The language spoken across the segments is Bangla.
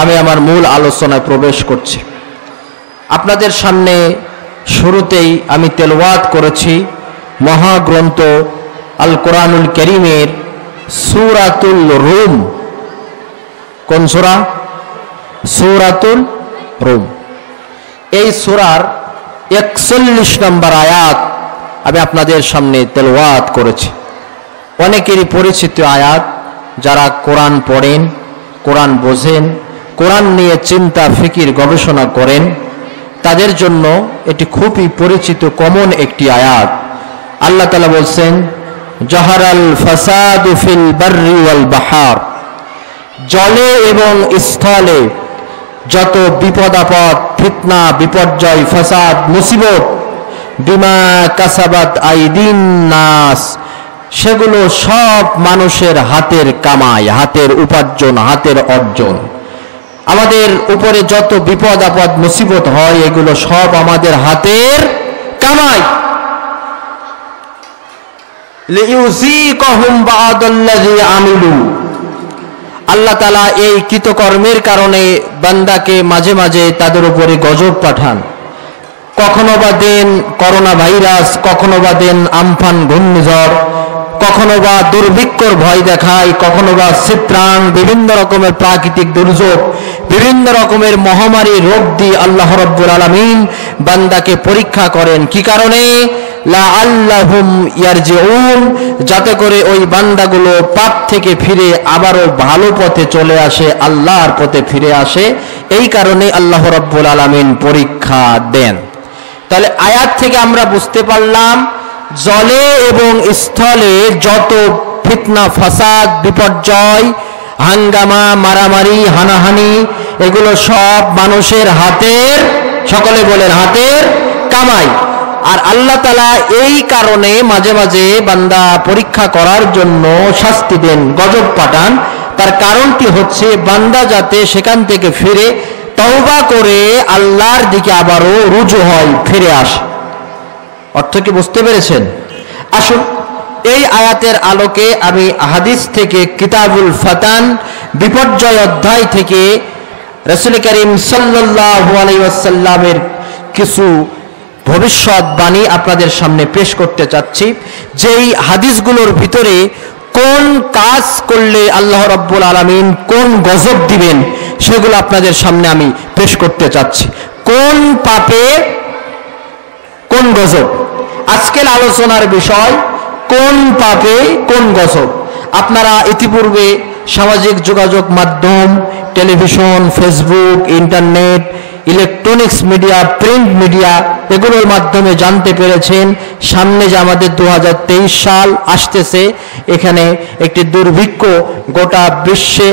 আমি আমার মূল আলোচনায় প্রবেশ করছি। আপনাদের সামনে শুরুতেই আমি তেলাওয়াত করেছি মহাগ্রন্থ আল কোরআনুল কারীমের সূরাতুল রুম। কোন সূরা? সূরাতুল রুম। এই সূরার 41 নম্বর আয়াত আমি আপনাদের সামনে তেলাওয়াত করেছি। অনেকেরই পরিচিত আয়াত, যারা কোরআন পড়েন, কোরআন বোঝেন, কোরআন নিয়ে চিন্তা ফিকির গবেষণা করেন, তাদের জন্য এটি খুবই পরিচিত কমন একটি আয়াত। আল্লাহ তাআলা বলছেন, জাহারাল ফাসাদু ফিল বাররি ওয়াল বাহার, জলে এবং স্থলে যত বিপদ আপদ, ফিতনা, বিপর্যয়, ফাসাদ, মুসিবত, বিমা কাসাবাত আইদিন নাস, সেগুলো সব মানুষের হাতের কামাই, হাতের উপার্জন, হাতের অর্জন। আমাদের উপরে যত বিপদ আপদ মুসিবত হয়, এগুলো সব আমাদের হাতের কামাই। লিইউযীকাহুম বা'দাল্লাযী আমিলু, আল্লাহ তাআলা এই কৃতকর্মের কারণে বান্দাকে মাঝে মাঝে তাদের উপরে গজব পাঠান। কখনো বা দেন করোনা ভাইরাস, কখনো বা দেন আমফান ঘূর্ণিঝড়, কখনো বা দুর্ভিক্ষর ভয় দেখায়, কখনো বা চিত্রাং, বিভিন্ন রকমের প্রাকৃতিক দুর্যোগ, বিভিন্ন রকমের মহামারী রোগ দিয়ে আল্লাহ রাব্বুল আলামিন বান্দাকে পরীক্ষা করেন। কি কারণে? লাআল্লাহুম ইয়ারজিউন, যাতে করে ওই বান্দাগুলো পাপ থেকে ফিরে আবারও ভালো পথে চলে আসে, আল্লাহর পথে ফিরে আসে। এই কারণে আল্লাহ রাব্বুল আলামিন পরীক্ষা দেন। তাহলে আয়াত থেকে আমরা বুঝতে পারলাম, জলে এবং স্থলে যত ফিতনা, ফাসাদ, বিপর্যয়, হাঙ্গামা, মারামারি, হানাহানি, এগুলো সব মানুষের হাতের, সকলে বলেন, হাতের কামাই। আর আল্লাহ তাআলা এই কারণে মাঝে মাঝে বান্দা পরীক্ষা করার জন্য শাস্তি দেন, গজব পাঠান। তার কারণটি হচ্ছে বান্দা যাতে সেখান থেকে ফিরে তওবা করে আল্লাহর দিকে আবারও রুজু হয়, ফিরে আসে। অর্থ কি বুঝতে পেরেছেন? আসুন এই আয়াতের আলোকে আমি হাদিস থেকে, কিতাবুল ফাতান বিপর্যয় অধ্যায় থেকে রাসূল করিম সাল্লাল্লাহু আলাইহি ওয়াসাল্লামের কিছু ভবিষ্যৎবাণী আপনাদের সামনে পেশ করতে চাচ্ছি। যেই হাদিসগুলোর ভিতরে কোন কাজ করলে আল্লাহ রাব্বুল আলামিন কোন গজব দিবেন, সেগুলো আপনাদের সামনে আমি পেশ করতে চাচ্ছি। কোন পাপে কোন গজব। আজকের আলোচনার বিষয় কোন পাপে কোন গজব। আপনারা ইতিপূর্বে সামাজিক যোগাযোগ মাধ্যম, television, Facebook, internet, electronics media, print media, এগুলোর মাধ্যমে জানতে পেরেছেন সামনে যে আমাদের 2023 সাল আসতেছে, এখানে একটি দুর্ভিক্ষ গোটা বিশ্বে,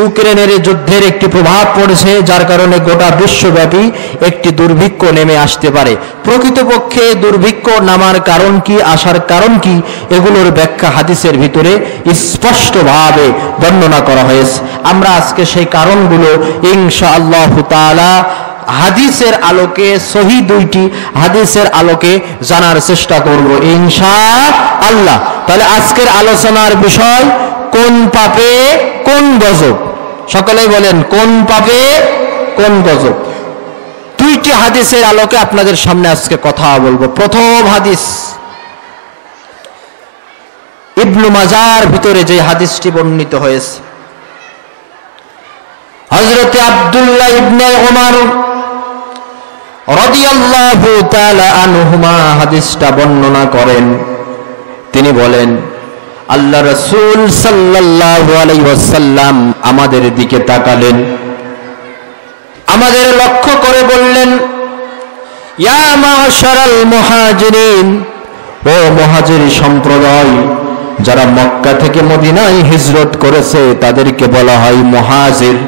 ইউক্রেনের যুদ্ধের একটি প্রভাব পড়েছে, যার কারণে গোটা বিশ্বব্যাপী একটি দুর্ভিক্ষ নেমে আসতে পারে। প্রকৃতপক্ষে দুর্ভিক্ষ নামার কারণ কি, আসার কারণ কি, এগুলোর ব্যাখ্যা হাদিসের ভিতরে স্পষ্টভাবে বর্ণনা করা হয়েছে। আমরা আজকে সেই কারণগুলো ইনশাআল্লাহ তাআলা হাদিসের আলোকে, সহি দুইটি হাদিসের আলোকে জানার চেষ্টা করব ইনশাআল্লাহ। তাহলে আজকের আলোচনার বিষয় কোন পাপে কোন গজব। সকলেই বলেন, কোন পাপে কোন গজব। দুইটি হাদিসের আলোকে আপনাদের সামনে আজকে কথা বলবো। প্রথম হাদিস ইবনে মাজার ভিতরে যে হাদিসটি বর্ণিত হয়েছে, হযরত আব্দুল্লাহ ইবনে ওমর রাদিয়াল্লাহু তাআলা আনহুমা হাদিসটা বর্ণনা করেন। তিনি বলেন, আল্লাহ রাসূল সাল্লাল্লাহু আলাইহি ওয়াসাল্লাম আমাদের দিকে তাকালেন, আমাদের লক্ষ্য করে বললেন, ইয়া মা'শারাল মুহাজিরিন, ও মুহাজির সম্প্রদায়, যারা মক্কা থেকে মদিনায় হিজরত করেছে তাদেরকে বলা হয় মুহাজির।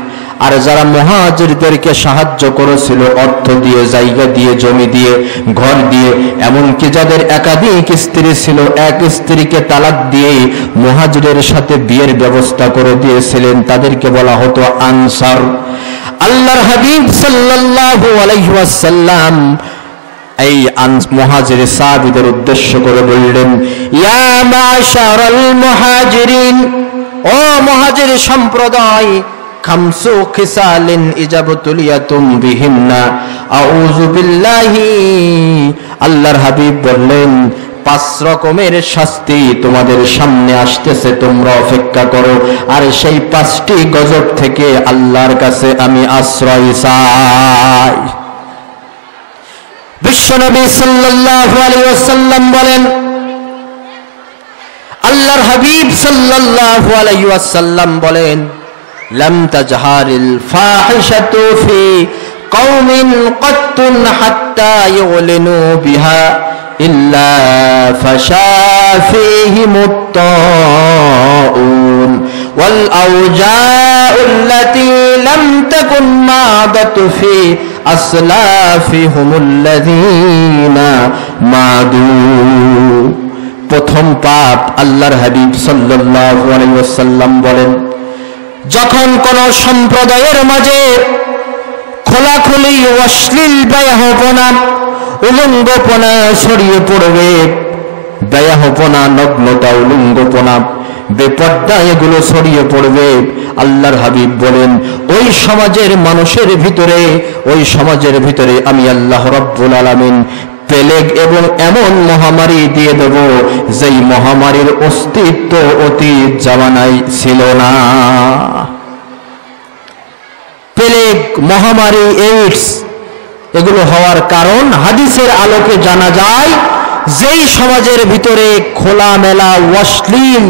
আর যারা মুহাজিরদেরকে সাহায্য করেছিল অর্থ দিয়ে, জায়গা দিয়ে, জমি দিয়ে, ঘর দিয়ে, এমনকি যাদের একাধিক স্ত্রী ছিল, এক স্ত্রীকে তালাক দিয়ে মুহাজিরের সাথে বিয়ের ব্যবস্থা করে দিয়েছিলেন, তাদেরকে বলা হতো আনসার। আল্লাহর হাবিব সাল্লাল্লাহু আলাইহি ওয়াসাল্লাম এই মুহাজির সাহাবীদের উদ্দেশ্য করে বললেন, ইয়া মাশারাল মুহাজিরিন, ও মুহাজির সম্প্রদায়, খামসু খিসালিন ইজাবতুলিয়াতুম বিহিন্না আউযু বিল্লাহি। আল্লাহর হাবিব বললেন, 5 রকমের শাস্তি তোমাদের সামনে আসতেছে, তোমরা অপেক্ষা করো, আর সেই 5টি গজব থেকে আল্লাহর কাছে আমি আশ্রয় চাই। বিশ্বনবী সাল্লাল্লাহু আলাইহি ওয়াসাল্লাম বলেন, আল্লাহর হাবিব সাল্লাল্লাহু আলাইহি ওয়াসাল্লাম বলেন, লাম তাজহারিল ফাহিশাতু ফি কওমিন কাত্তুন হাত্তা ইউলিনু বিহা ইল্লা ফাশা ফীহিমুত তাউন ওয়াল আওজাউল্লাতী লাম তাকুন মাদাতু ফি আসলাফিহুমুল্লাযীনা মাদু। প্রথম পাপ, আল্লাহর হাবিব সাল্লাল্লাহু আলাইহি ওয়াসাল্লাম বলেন, যখন কোন সম্প্রদায়ের মাঝে খোলাখুলি অশ্লীল বেয়াহপনা, উলঙ্গপনা ছড়িয়ে পড়বে, বেয়াহপনা, নগ্নতা, উলঙ্গপনা, বেপর্দা এগুলো ছড়িয়ে পড়বে, আল্লাহর হাবিব বলেন ওই সমাজের মানুষের ভিতরে, ওই সমাজের ভিতরে আমি আল্লাহ রাব্বুল আলামিন প্লেগ এবং এমন মহামারী দিয়ে দেব যেই মহামারীর অস্তিত্ব অতীত জামানায় ছিল না। প্লেগ, মহামারী, এইডস এগুলো হওয়ার কারণ হাদিসের আলোকে জানা যায়, যেই সমাজের ভিতরে খোলামেলা অশ্লীল,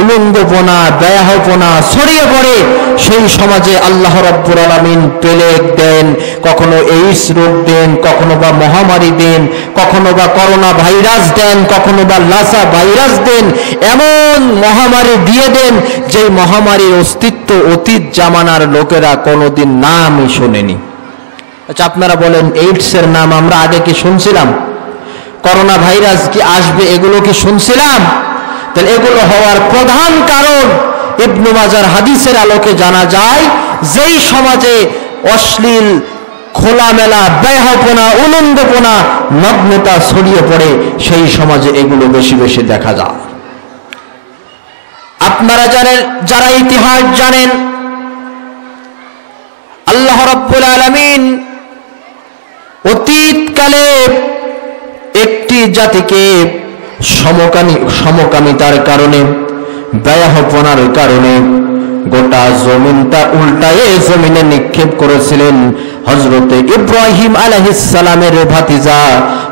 উলঙ্গপনা, বেয়াহপনা ছড়িয়ে পড়ে, সেই সমাজে আল্লাহ রাব্বুল আলামিন প্লেগ দেন, কখনো এইডস রোগ দেন, কখনো বা মহামারী দেন, কখনো বা করোনা ভাইরাস দেন, কখনো বা লাসা ভাইরাস দেন, এমন মহামারী দিয়ে দেন যে মহামারীর অস্তিত্ব অতীত জামানার লোকেরা কোনোদিন নামই শোনেনি। আচ্ছা, আপনারা বলেন, এইডসের নাম আমরা আগে কি শুনছিলাম? করোনা ভাইরাস কি আসবে এগুলো কি শুনছিলাম? তাহলে এগুলো হওয়ার প্রধান কারণ ইবনে মাজার হাদিসের আলোকে জানা যায়, যেই সমাজে অশ্লীল, খোলামেলা বেয়াহপনা, উলঙ্গপনা, নগ্নতা ছড়িয়ে পড়ে, সেই সমাজে এগুলো বেশি বেশি দেখা যায়। আপনারা জানেন, যারা ইতিহাস জানেন, আল্লাহ রাব্বুল আলামিন অতীতকালে একটি জাতিকে সমকামিতার কারণে, বেয়াহপনার কারণে গোটা জমিনটা উল্টায়ে জমিনে নিক্ষেপ করেছিলেন। হযরতে ইব্রাহিম আলাইহিস সালামের ভাতিজা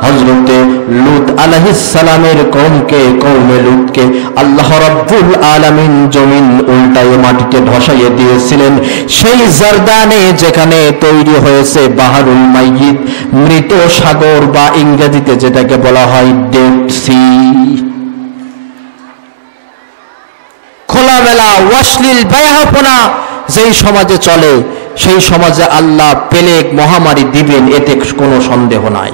হযরতে লূত আলাইহিস সালামের কওমকে, কওমে লূতকে আল্লাহ রাব্বুল আলামিন জমিন উল্টায়ে মাটিতে ধসাইয়ে দিয়েছিলেন। সেই জর্দানে যেখানে তৈরি হয়েছে বাহরুল মাইয়িত, মৃত সাগর, বা ইংরেজিতে যেটাকে বলা হয় ডেড সি। খোলামেলা অশ্লীল বেয়াহপনা যেই সমাজে চলে, সেই সমাজে আল্লাহ প্লেগ, মহামারী দিবেন, এতে কোনো সন্দেহ নাই।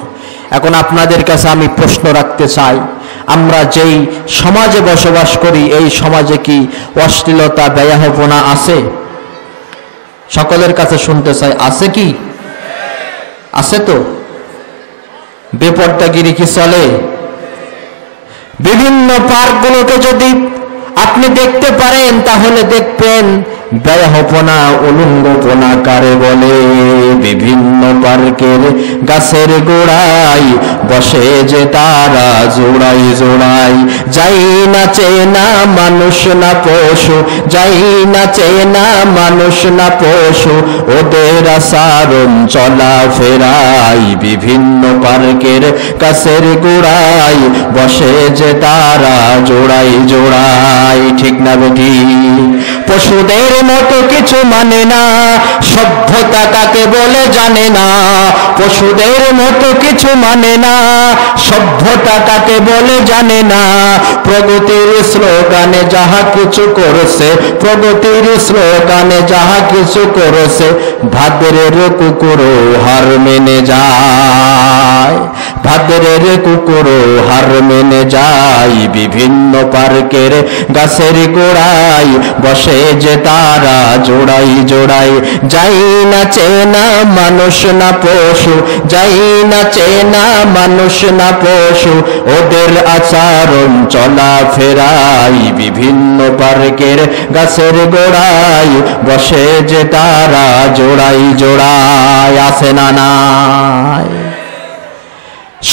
এখন আপনাদের কাছে আমি প্রশ্ন রাখতে চাই, আমরা যেই সমাজে বসবাস করি, এই সমাজে কি অশ্লীলতা, বেয়াহপনা আছে? সকলের কাছে শুনতে চাই, আছে কি? আছে তো? বেপর্দাগিরি কি চলে? বিভিন্ন পার্কগুলোকে যদি আপনি দেখতে পারেন তাহলে দেখবেন বেয়াহপনা, উলঙ্গপনা কারে বলে। বিভিন্ন পার্কের গাছের গোড়ায় বসে যে তারা জোড়াই জোড়াই, যাই নাচে না মানুষ না পশু, যাই নাচে না মানুষ না পশু, ওদের আচরণ চলা ফেরাই। বিভিন্ন পার্কের গাছের গোড়ায় বসে যে তারা জোড়াই জোড়াই, ঠিক না বেটি? পশুদের মতো কিছু মানে না, সভ্যতা কাকে বলে জানে না। পশুদের মতো কিছু মানে না, সভ্যতা কাকে বলে জানে না। প্রগতির স্লোগানে যাহা কিছু করেছে, প্রগতির স্লোগানে যাহা কিছু করেছে, ভাদ্রের কুকুরও হার মেনে যায়। চাঁদের কুকুরও হার মেনে যায়, বিভিন্ন পার্কের গাছের গোড়ায় বসে যে তারা জোড়াই জোড়াই। যাই না চেনা মানুষ না পশু, যাই না চেনা মানুষ না পশু, ওদের আচরণ চলা ফেরাই বিভিন্ন পার্কের গাছের গোড়ায় বসে যে তারা জোড়াই জোড়াই। আছে না নাই?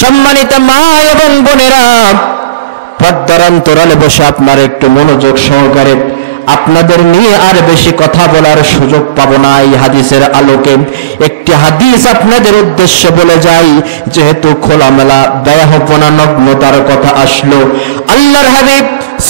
সম্মানিত মা এবং বোনেরা, পর্দার অন্তরালে বসে আপনার একটু মনোযোগ সহকারে আপনাদের নিয়ে আর বেশি কথা বলার সুযোগ পাবো না। এই হাদিসের আলোকে একটি হাদিস আপনাদের উদ্দেশ্যে বলে যাই, যেহেতু খোলামেলা বেয়াহপনা নগ্নতার কথা আসলো। আল্লাহর হাবিব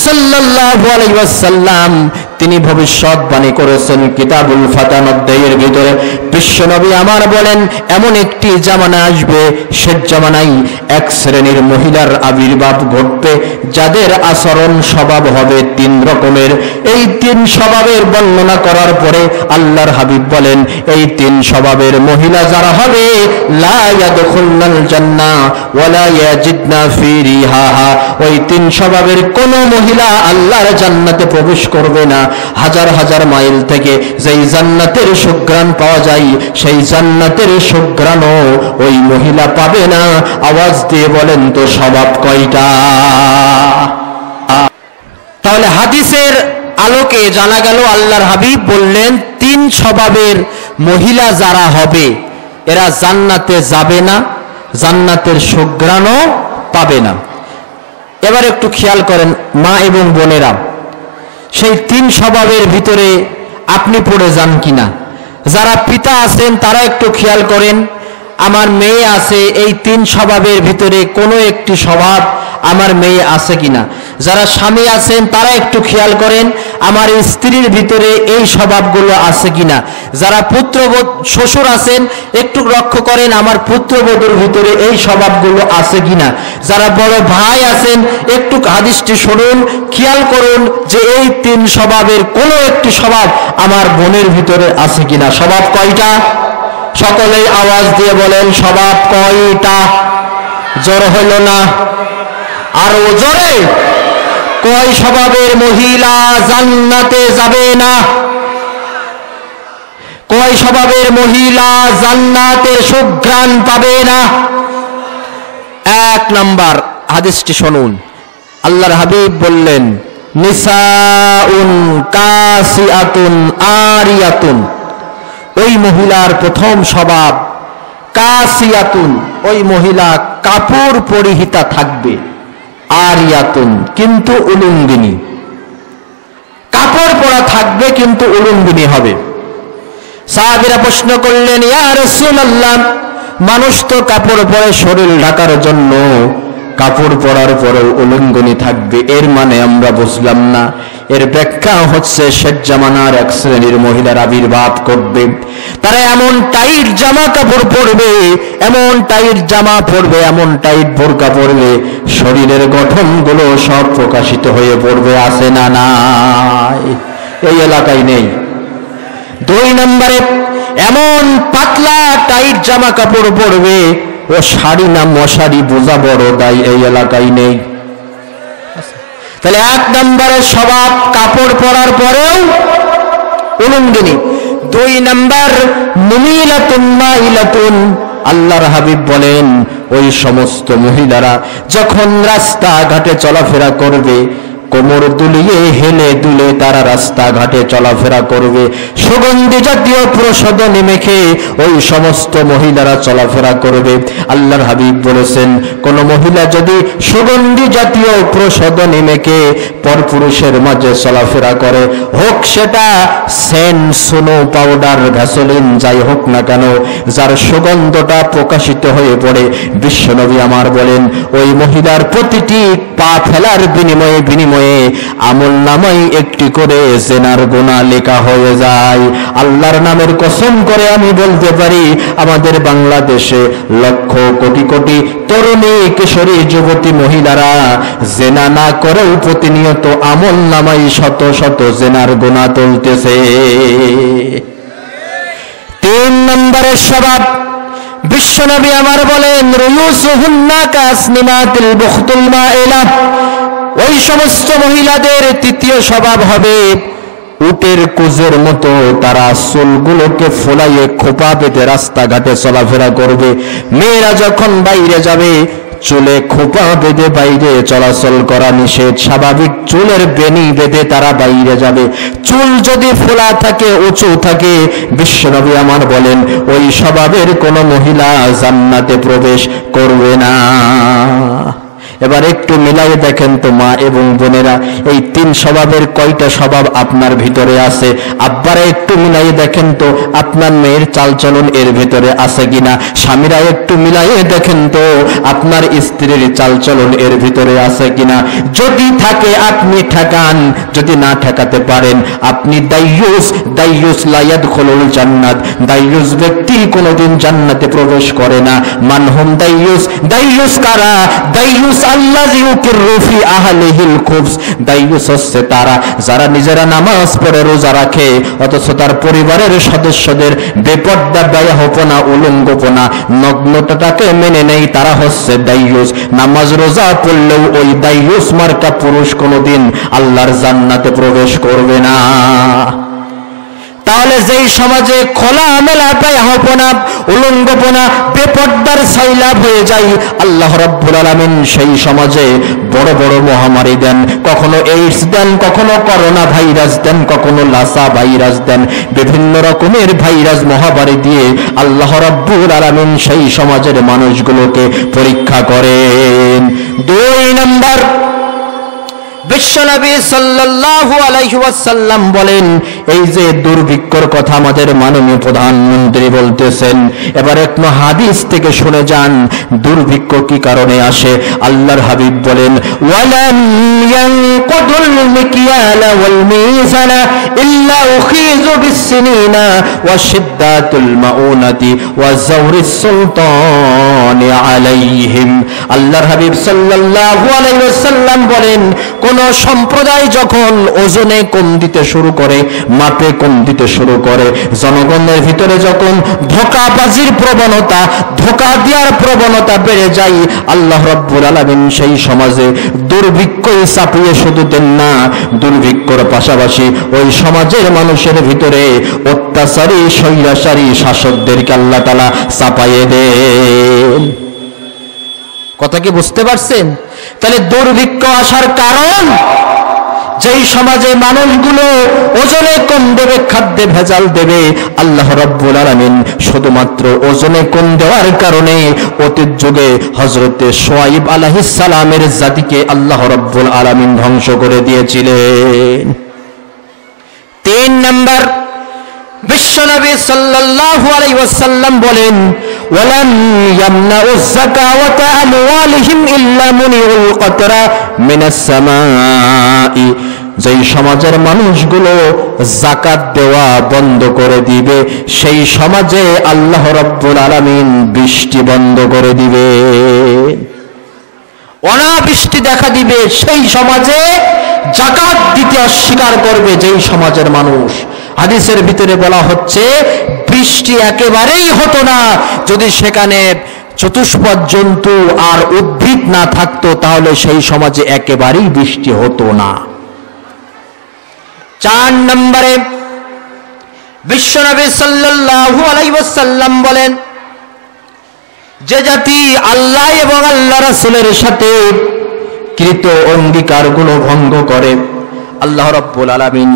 সাল্লাল্লাহু আলাইহি ওয়াসাল্লাম তিনি ভবিষ্যৎবাণী করেছেন কিতাবুল ফাতান অধ্যায়ের ভিতরে। বিশ্বনবী আমার বলেন, এমন একটি জামানা আসবে, সে জামানায় এক শ্রেণীর মহিলার আবির্ভাব ঘটবে, যাদের আচরণ স্বভাব হবে তিন রকমের। এই তিন স্বভাবের বর্ণনা করার পরে আল্লাহর হাবিব বলেন, এই তিন স্বভাবের মহিলা যারা হবে, লা ইয়াদখুলনাল জান্নাহ ওয়ালা ইয়াজিদনা ফি রিহাহা, ওই তিন স্বভাবের কোন মহিলা আল্লাহর জান্নাতে প্রবেশ করবে না। হাজার হাজার মাইল থেকে যেই জান্নাতের সুঘ্রাণ পাওয়া যায়, সেই জান্নাতের সুঘ্রাণও ওই মহিলা পাবে না। আওয়াজ দিয়ে বলেন তো স্বভাব কয়টা? তাহলে হাদিসের আলোকে জানা গেল, আল্লাহর হাবিব বললেন তিন স্বভাবের মহিলা যারা হবে এরা জান্নাতে যাবে না, জান্নাতের সুঘ্রাণও পাবে না। এবার একটু খেয়াল করেন মা এবং বোনেরা, সেই তিন স্বভাবের ভিতরে আপনি পড়ে যান কিনা? যারা পিতা আছেন তারা একটু খেয়াল করেন, আমার মেয়ে আছে, এই তিন স্বভাবের ভিতরে কোনো একটি স্বভাব আমার মেয়ে আছে কিনা। যারা স্বামী আছেন তারা একটু খেয়াল করেন, আমার স্ত্রীর ভিতরে এই স্বভাবগুলো আছে কিনা। যারা পুত্রবধূ শ্বশুর আছেন একটু লক্ষ্য করেন, আমার পুত্রবধূর ভিতরে এই স্বভাবগুলো আছে কিনা। যারা বড় ভাই আছেন একটু হাদিসটি শুনুন, খেয়াল করুন যে এই তিন স্বভাবের কোনো একটি স্বভাব আমার বোনের ভিতরে আছে কিনা। স্বভাব কয়টা? সকলেই আওয়াজ দিয়ে বলেন স্বভাব কয়টা? জোর হইল না, আরো জোরে। কয় স্বভাবের মহিলা জান্নাতে যাবে না? কয় স্বভাবের মহিলা জান্নাতের সুঘ্রাণ পাবে না? এক নাম্বার হাদিসটি শুনুন, আল্লাহর হাবিব বললেন, নিসাউন কাসিয়াতুন আরিয়াতুন, ওই মহিলার প্রথম স্বভাব কাসিয়াতুন, ওই মহিলা কাপড় পরিহিতা থাকবে, আরিয়াতুন কিন্তু উলঙ্গিনী, কাপড় পরা থাকবে কিন্তু উলঙ্গিনী হবে। সাহাবীরা প্রশ্ন করলেন, ইয়া রাসূলুল্লাহ, মানুষ তো কাপড় পরে শরীর ঢাকার জন্য, কাপড় পরার পরেও উলঙ্গিনী থাকবে, এর মানে আমরা বুঝলাম না। এর ব্যাখ্যা হচ্ছে শেষ জামানার এক শ্রেণীর মহিলার আবির্ভাব করবে, তারা এমন টাইট জামা কাপড় পরবে, এমন টাইট জামা পরবে, এমন টাইট বোরকা পরবে, শরীরের গঠনগুলো সব প্রকাশিত হয়ে পড়বে। আছে না নাই? এই এলাকায় নেই। দুই নম্বরে, এমন পাতলা টাইট জামা কাপড় পরবে, ও শাড়ি না মশারি বোঝা বড় দায়, এই এলাকায় নেই। তাহলে এক নম্বরের স্বভাব কাপড় পরার পরেও উলঙ্গিনী। দুই নম্বর মুমিলাতুন মাইলাতুন, আল্লাহর হাবিব বলেন ওই সমস্ত মহিলারা যখন রাস্তাঘাটে চলাফেরা করবে, কোমর দুলিয়ে হেলে দুলে তারা রাস্তাঘাটে চলাফেরা করবে, সুগন্ধি জাতীয় প্রসাধনী মেখে ওই সমস্ত মহিলারা চলাফেরা করবে। আল্লাহর হাবিব বলেছেন, কোন মহিলা যদি সুগন্ধি জাতীয় প্রসাধনী মেখে পরপুরুষের মাঝে চলাফেরা করে, হোক সেটা সেন্ট, সোনো পাউডার, ভ্যাসলিন যাই হোক না কেন, যার সুগন্ধটা প্রকাশিত হয়ে পড়ে, বিশ্বনবী আমার বলেন ওই মহিলার প্রতিটি পা ফেলার বিনিময়ে আমল নামায় একটি করে জেনার গুনাহ লেখা হয়ে যায়। আল্লাহর নামের কসম করে আমি বলতে পারি, আমাদের বাংলাদেশে লক্ষ কোটি কোটি তরুণী কিশোরী যুবতী মহিলারা জেনা না করেও প্রতিনিয়ত আমল নামায় শত শত জেনার গুনাহ তুলতেছে। তিন নম্বরের স্বভাব বিশ্বনবী আমার বলেন রুয়ুসুহুন্না কাসনিমাতিল বুখতুল মাইলা, ওই সমস্ত মহিলাদের তৃতীয় স্বভাব হবে উটের কোজের মতো, তারা চুলগুলোকে ফোলাইয়ে খোপা পেতে রাস্তাঘাটে চলাফেরা করবে। মেয়েরা যখন বাইরে যাবে চুলে খোপা বেঁধে বাইরে চলাচল করা নিষেধ, স্বাভাবিক চুলের বেনি বেঁধে তারা বাইরে যাবে। চুল যদি ফোলা থাকে উঁচু থাকে, বিশ্বনবী আমার বলেন ওই স্বভাবের কোন মহিলা জান্নাতে প্রবেশ করবে না। এবার একটু মিলাই দেখেন তো মা এবং বোনেরা, এই তিন স্বভাবের কয়টা স্বভাব আপনার ভিতরে আছে? আব্বারা একটু মিলাই দেখেন তো আপনার মেয়ের চালচলন এর ভিতরে আছে কিনা। স্বামীরা একটু মিলাইয়ে দেখেন তো আপনার স্ত্রীর চালচলন এর ভিতরে আছে কিনা। যদি থাকে আপনি ঠেকান, যদি না ঠেকাতে পারেন আপনি দাইয়ুস। দাইয়ুস লা ইয়াদখুলুল জান্নাত, দাইয়ুস ব্যক্তি কোনোদিন জান্নাতে প্রবেশ করে না। মানহুম দাইয়ুস, দাইয়ুস কারা? দাইয়ুস আল্লাযী ইউকিরু ফি আহলিহিল খুবস, দাইয়ুস হচ্ছে তারা যারা নিজেরা নামাজ পড়ে রোজা রাখে অথচ তার পরিবারের সদস্যদের বেপর্দা বেয়াহপনা উলঙ্গপনা নগ্নতাটাকে মেনে নেই, তারা হচ্ছে দাইয়ুস। নামাজ রোজা পড়লেও ওই দাইয়ুস মার্কা পুরুষ কোনোদিন আল্লাহর জান্নাতে প্রবেশ করবে না। তাহলে যেই সমাজে খোলা মেলা বেয়াহপনা উলঙ্গপনা বেপর্দার সাইলাব হয়ে যায়, আল্লাহ রাব্বুল আলামিন সেই সমাজে বড় বড় মহামারী দেন। কখনো এইডস দেন, কখনো করোনা ভাইরাস দেন, কখনো লাসা ভাইরাস দেন, বিভিন্ন রকমের ভাইরাস মহামারী দিয়ে আল্লাহ রাব্বুল আলামিন সেই সমাজের মানুষগুলোকে পরীক্ষা করেন। 2 নম্বর, বিশ্বনবী সাল্লাল্লাহু আলাইহি ওয়াসাল্লাম বলেন, এই যে দুর্ভিক্ষর কথা আমাদের মাননীয় প্রধানমন্ত্রী বলতেছেন, এবার একটু হাদিস থেকে শুনে যান দুর্ভিক্ষ কি কারণে আসে। আল্লাহর হাবিব বলেন, ওয়ালাম ইয়ানকুদুল মিকিয়ালা ওয়াল মিজানা ইল্লা উখিযু বিসসিনিনা ওয়া শিদ্দাতুল মাউনাতি ওয়া যাওরিস সুলতানি আলাইহিম। আল্লাহর হাবিব সাল্লাল্লাহু আলাইহি ওয়াসাল্লাম বলেন, কোন সম্প্রদায় যখন ওজনে কম দিতে শুরু করে, মাপে কম দিতে শুরু করে, জনগণের ভিতরে যখন ধোঁকাবাজির প্রবণতা, ধোঁকা দেওয়ার প্রবণতা বেড়ে যায়, আল্লাহ রাব্বুল আলামিন সেই সমাজে দুর্ভিক্ষই চাপিয়ে শুধু দেন না, দুর্ভিক্ষর পাশাপাশি ওই সমাজের মানুষের ভিতরে অত্যাচারী স্বৈরাচারী শাসকদেরকে আল্লাহ তাআলা চাপাইয়ে দেন। কথা কি বুঝতে পারছেন? তাহলে দুর্ভিক্ষ আসার কারণ, যেই সমাজে মানুষগুলো ওজনে কম দেবে, খাদ্যে ভেজাল দেবে, আল্লাহ রাব্বুল আলামিন শুধুমাত্র ওজনে কম দেওয়ার কারণে অতীত যুগে হযরতে শুআয়ব আলাইহিস সালামের জাতিকে আল্লাহ রাব্বুল আলামিন ধ্বংস করে দিয়েছিলেন। 3 নম্বর, বিশ্বনবী সাল্লাল্লাহু আলাইহি ওয়াসাল্লাম বলেন, ওয়ালাম ইয়ামনাউজ যাকাওয়াতা আমওয়ালিহিম ইল্লা মুনিউল কতরা মিনাস সামাই, যেই সমাজের মানুষগুলো যাকাত দেওয়া বন্ধ করে দিবে সেই সমাজে আল্লাহ রাব্বুল আলামিন বৃষ্টি বন্ধ করে দিবে, অনাবৃষ্টি দেখা দিবে সেই সমাজে। যাকাত দিতে অস্বীকার করবে যেই সমাজের মানুষ, হাদিসের ভিতরে বলা হচ্ছে বৃষ্টি একেবারেই হতো না যদি সেখানে চতুষ্পদ জন্তু আর উদ্ভিদ না থাকতো, তাহলে সেই সমাজে একেবারেই বৃষ্টি হতো না। 4 নম্বরে, বিশ্বনবী সাল্লাল্লাহু আলাইহি ওয়াসাল্লাম বলেন, যে জাতি আল্লাহ এবং আল্লাহ রাসূলের সাথে কৃত অঙ্গীকারগুলো ভঙ্গ করে, আল্লাহ রাব্বুল আলামিন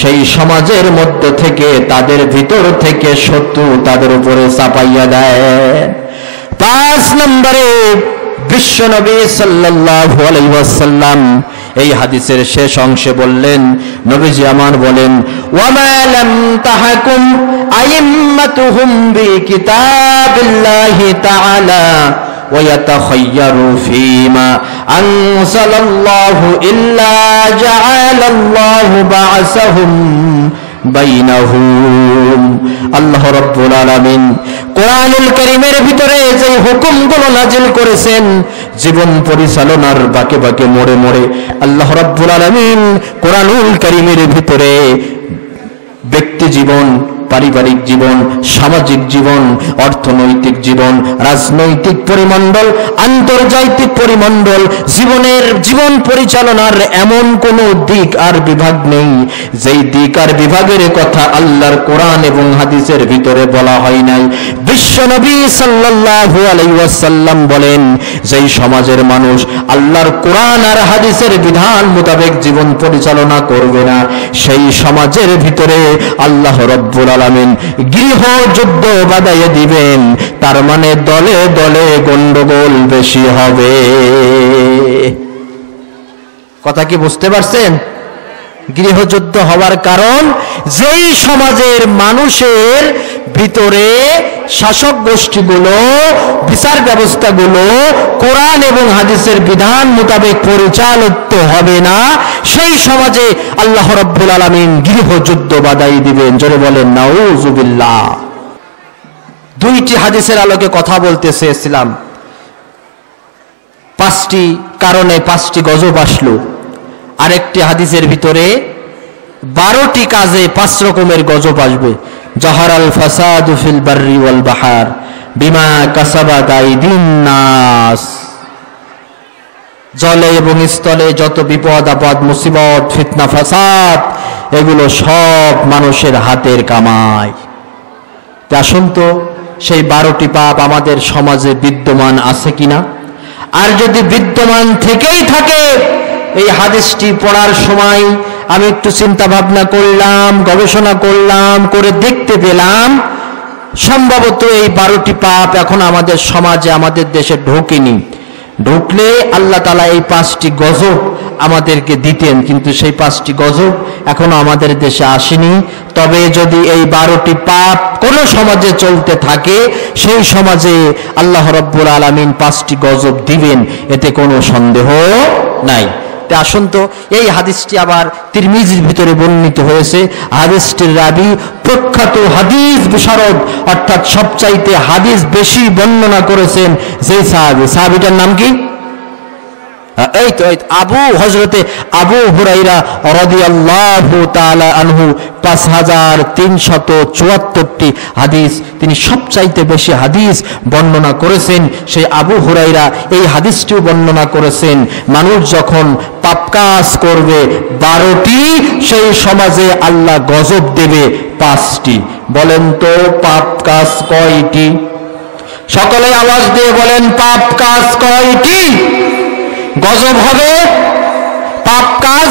সেই সমাজের মধ্য থেকে তাদের ভিতর থেকে শত্রু তাদের উপরে চাপাইয়া দেয়। 5 নম্বরে, বিশ্বনবী সাল্লাল্লাহু আলাইহি ওয়াসাল্লাম এই হাদিসের শেষ অংশে বললেন, নবীজি আমার বলেন, ওয়ামা লাম তাহকুম আইম্মাতুহুম বিকিতাবিল্লাহি তাআলা ওয়া ইয়াতাখায়্যারু ফীমা আনজালাল্লাহু ইল্লা জাআলাল্লাহু বা'সাহুম বাইনাহুম। আল্লাহ রাব্বুল আলামিন কোরআনুল কারীমের ভিতরে যে হুকুমগুলো নাজিল করেছেন, জীবন পরিচালনার বাঁকে বাঁকে মোড়ে মোড়ে আল্লাহ রাব্বুল আলামিন কোরআনুল কারীমের ভিতরে ব্যক্তি জীবন পারিবারিক জীবন, সামাজিক জীবন, অর্থনৈতিক জীবন, রাজনৈতিক পরিমণ্ডল, আন্তর্জাতিক পরিমণ্ডল, জীবন পরিচালনার এমন কোনো দিক আর বিভাগ নেই যেই দিক আর বিভাগের কথা আল্লাহর কোরআন এবং হাদিসের ভিতরে বলা হয় নাই। বিশ্বনবী সাল্লাল্লাহু আলাইহি ওয়াসাল্লাম বলেন, যেই সমাজের মানুষ আল্লাহর কোরআন আর হাদিসের বিধান মোতাবেক জীবন পরিচালনা করবে না, সেই সমাজের ভিতরে আল্লাহ রব্বুল আলামিন গৃহযুদ্ধ বাঁধাইয়া দিবেন। তার মানে দলে দলে গন্ডগোল বেশি হবে। কথা কি বুঝতে পারছেন? গৃহযুদ্ধ হওয়ার কারণ, যেই সমাজের মানুষের ভিতরে শাসক গোষ্ঠীগুলো, বিচার ব্যবস্থাগুলো কোরআন এবং হাদিসের বিধান মোতাবেক পরিচালিত হবে না, সেই সমাজে আল্লাহ রাব্বুল আলামিন গৃহযুদ্ধ বাঁধাই দিবেন। জোরে বলেন নাউযুবিল্লাহ। দুইটি হাদিসের আলোকে কথা বলতে চেয়েছিলাম। 5টি কারণে 5টি গজব আসলো। আরেকটি হাদিসের ভিতরে 12টি কাজে 5 রকমের গজব আসবে। জাহারাল ফাসাদু ফিল বাররি ওয়াল বাহার বিমা কাসাবাত আইদিন নাস। জলে এবং স্থলে যত বিপদ আপদ, মুসিবত, ফিতনা, ফাসাদ, এগুলো সব মানুষের হাতের কামাই। আসুন তো সেই 12টি পাপ আমাদের সমাজে বিদ্যমান আছে কিনা। আর যদি বিদ্যমান থেকেই থাকে, এই হাদিসটি পড়ার সময় আমি একটু চিন্তা ভাবনা করলাম, গবেষণা করলাম, করে দেখতে পেলাম সম্ভবত এই 12টি পাপ এখন আমাদের সমাজে, আমাদের দেশে ঢোকেনি। ঢুকলে আল্লাহ তাআলা এই 5টি গজব আমাদেরকে দিতেন, কিন্তু সেই 5টি গজব এখনো আমাদের দেশে আসেনি। তবে যদি এই 12টি পাপ কোন সমাজে চলতে থাকে, সেই সমাজে আল্লাহ রাব্বুল আলামিন 5টি গজব দিবেন, এতে কোনো সন্দেহ নাই। আসুন তো, এই হাদিসটি আবার তিরমিজির ভিতরে বর্ণিত হয়েছে। হাদিসটির রাবী প্রখ্যাত হাদিস বিশারদ, অর্থাৎ সবচাইতে হাদিস বেশি বর্ণনা করেছেন যেই সাহাবী, সাহাবীটার নাম কি? এই তো হযরতে আবু হুরায়রা রাদিয়াল্লাহু তাআলা আনহু। 5374টি হাদিস তিনি সবচাইতে বেশি হাদিস বর্ণনা করেছেন। সেই আবু হুরায়রা এই হাদিসটিও বর্ণনা করেছেন, মানুষ যখন পাপ কাজ করবে 12টি, সেই সমাজে আল্লাহ গজব দেবে 5টি। বলেন তো পাপ কাজ কয়টি? সকলে আওয়াজ দিয়ে বলেন, পাপ কাজ কয়টি? গজব হবে পাপ কাজ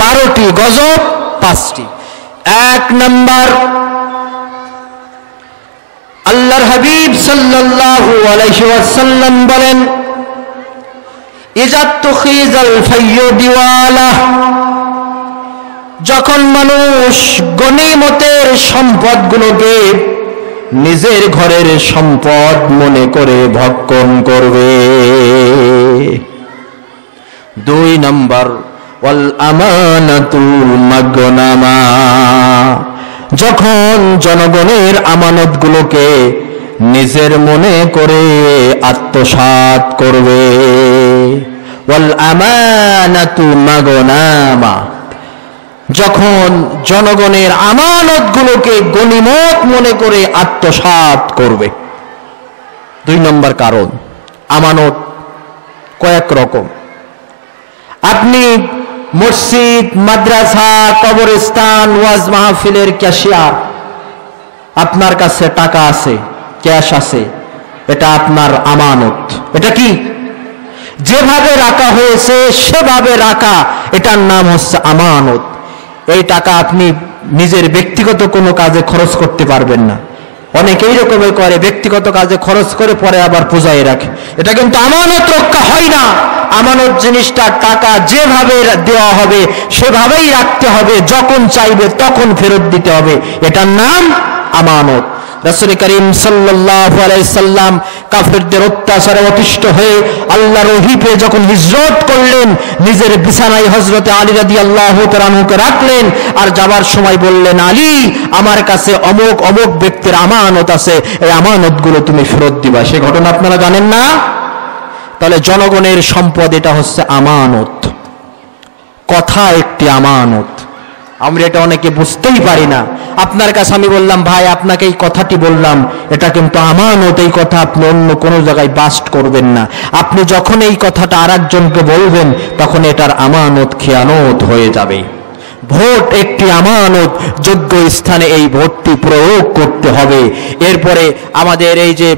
12টি, গজব 5টি। 1 নাম্বার, আল্লাহর হাবিব সাল্লাল্লাহু আলাইহি ওয়াসাল্লাম বলেন, ইজা তুখিজাল ফাইয়ু দিওয়ালা, যখন মানুষ গনিমতের সম্পদগুলোকে নিজের ঘরের সম্পদ মনে করে ভক্ষণ করবে। 2 নাম্বার, ওয়াল আমানাতু মাগনামা, যখন জনগণের আমানতগুলোকে নিজের মনে করে আত্মসাৎ করবে। ওয়াল আমানাতু মাগনামা, যখন জনগণের আমানতগুলোকে গনিমত মনে করে আত্মসাৎ করবে। 2 নম্বর কারণ, আমানত কয়েক রকম। আপনি মসজিদ, মাদ্রাসা, কবরস্থান, ওয়াজ মাহফিলের ক্যাশিয়ার, আপনার কাছে টাকা আছে, ক্যাশ আছে, এটা আপনার আমানত। এটা কি? যেভাবে রাখা হয়েছে সেভাবে রাখা, এটার নাম হচ্ছে আমানত। এই টাকা আপনি নিজের ব্যক্তিগত কোনো কাজে খরচ করতে পারবেন না। অনেকেই রকমের করে, ব্যক্তিগত কাজে খরচ করে পরে আবার পূজায় রাখে। এটা কিন্তু আমানত রক্ষা হয় না। আমানত জিনিসটা, টাকা যেভাবে দেওয়া হবে সেভাবেই রাখতে হবে, যখন চাইবে তখন ফেরত দিতে হবে, এটার নাম আমানত। রাসূল করিম সাল্লাল্লাহু আলাইহি সাল্লাম কাফেরদের অত্যাচারে অতিষ্ঠ হয়ে আল্লাহর ওহী পেয়ে যখন হিজরত করলেন, নিজের বিছানায় হযরতে আলী রাদিয়াল্লাহু তাআলা আনহুকে রাখলেন, আর যাবার সময় বললেন, আলী, আমার কাছে অমুক অমুক ব্যক্তির আমানত আছে, এই আমানতগুলো তুমি ফেরত দিবা। সে ঘটনা আপনারা জানেন না? তাহলে জনগণের সম্পদ, এটা হচ্ছে আমানত। কথা একটি আমানত। আমরা এটা অনেকে বুঝতেই পারি না। আপনার কাছে আমি বললাম, ভাই আপনাকে এই কথাটি বললাম, এটা কিন্তু আমানত, এই কথা আপনি অন্য কোনো জায়গায় বাস্ট করবেন না। আপনি যখন এই কথাটা আরেকজনকে বলবেন তখন এটার আমানত খেয়ানত হয়ে যাবে। ভোট একটি আমানত, যোগ্য স্থানে এই ভোটটি প্রয়োগ করতে হবে। এরপরে আমাদের এই যে